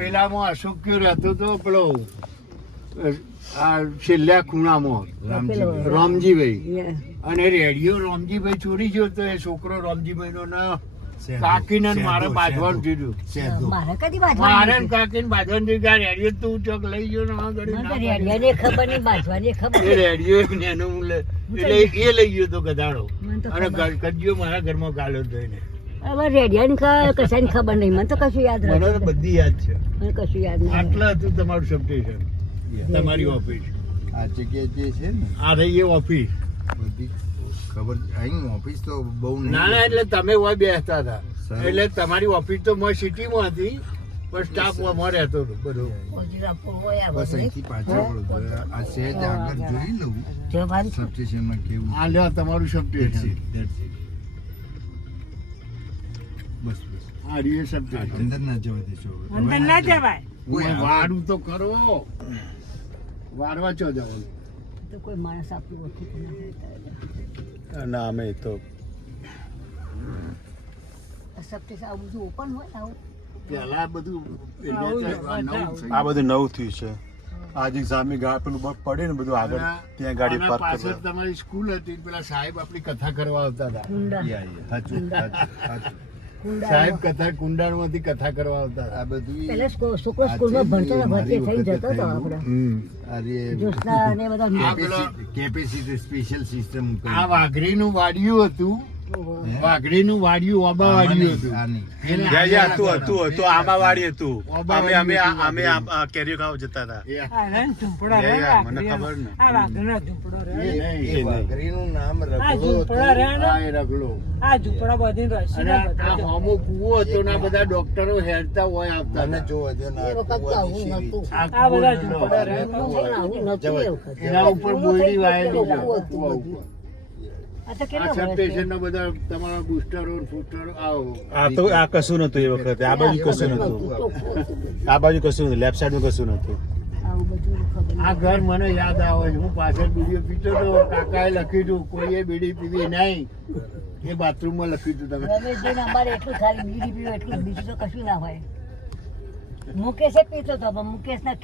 પેલામાં અશોક્ય રહેતો તો પેલો આ છેલ્લા ખૂણામાં રામજીભાઈ અને રેડિયો રામજીભાઈ ચોરી ગયો તો એ છોકરો રામજીભાઈ નો ના કાકીને મારે બાજવાનું થયું મારે કાકીને બાજવાનું થયું કે રેડિયો તું ચોક લઈ ગયો ને રેડિયો એનું એટલે એ લઈ ગયો તો ગધાડો અને કજિયો મારા ઘરમાં ગાળ્યો થઈને હવે રેડિયા કશાની ખબર નહીં મને તો કશું યાદ મને તો બધી યાદ છે મને કશું યાદ નહીં આટલા હતું તમારું સબસ્ટેશન તમારી ઓફિસ આ જગ્યા જે છે ને આ રહી એ ઓફિસ બધી ખબર અહીં ઓફિસ તો બહુ નહીં ના ના એટલે તમે હોય બેસતા હતા એટલે તમારી ઓફિસ તો મોય સિટીમાં હતી પણ સ્ટાફ માં રહેતો હતો બધું બસ અહીંથી પાછળ વળો. આ સહેજ આગળ જોઈ લઉં સબસ્ટેશનમાં કેવું આ લ્યો તમારું સબસ્ટેશન બસ આ રીએ સબસ્ટેશન અંદર ના જવા દેશો અંદર ના જવાય વાડું તો કરો વારવા ચો જવાનું તો કોઈ માણસ આપણું ઓળખું ના અમે તો સબસ્ટેશન આવું બધું ઓપન હોય આવું પેલા બધું આ બધું નવું થયું છે આજે સામે પેલું બસ પડે ને બધું આગળ ત્યાં ગાડી પાર્ક પાછળ તમારી સ્કૂલ હતી પેલા સાહેબ આપણી કથા કરવા આવતા હતા સાચું સાહેબ કથા કુંડાળ માંથી કથા કરવા આવતા હતા આ બધું પેલા છોકરો સ્કૂલમાં ભણતો હતો ભરતી થઈને જતો હતો આપણે જોશના ને બધા કેપેસિટી સ્પેશિયલ સિસ્ટમ આ વાઘરીનું વાડિયું હતું વાઘરીનું વાડિયું ઓબા વાડિયું હતું હતું આમાં વાળી હતું અમે કેરીઓ ખાવા જતા હતા મને ખબર ને આ વાઘનો ઝૂંપડો રહ્યો વાઘરીનું નામ આ રઘલો ઝૂંપડો રહ્યો ને હા, એ રગલો આ ઝૂંપડા બધી અને રસી આ હોમો કૂવો હતો ને આ બધા ડોક્ટરો હેરતા હોય આવતા મને હતા. જો વધ્યો ના એ વખત તો આવું નહોતું આ આ બધા કૂવો ઝૂંપડા હતો. રહ્યા. આવું નહોતું એ વખત એના ઉપર બોયડી વાયેલી છે, આવું હતું કૂવા બધું. ઉપર. આ તો આ કેટલા સબસ્ટેશન ના બધા તમારા બુસ્ટરો ફૂસ્ટરો આવો આ કશું નતું એ વખતે આ બાજુ કશું નતું આ બાજુ કશું નતું લેફ્ટ સાઈડ માં કશું નતું આવું બધું ખબર આ ઘર મને યાદ આવે છે હું પાછળ બીડીઓ પીતો હતો કાકાએ લખ્યું હતું કોઈએ બીડી પીવી નહીં એ બાથરૂમમાં લખ્યું હતું તમે રમેશભાઈ અમારે એટલું ખાલી બીડી પીવું એટલું બીજું તો કશું ના હોય મુકેશે પીતો હતો પણ મુકેશ ના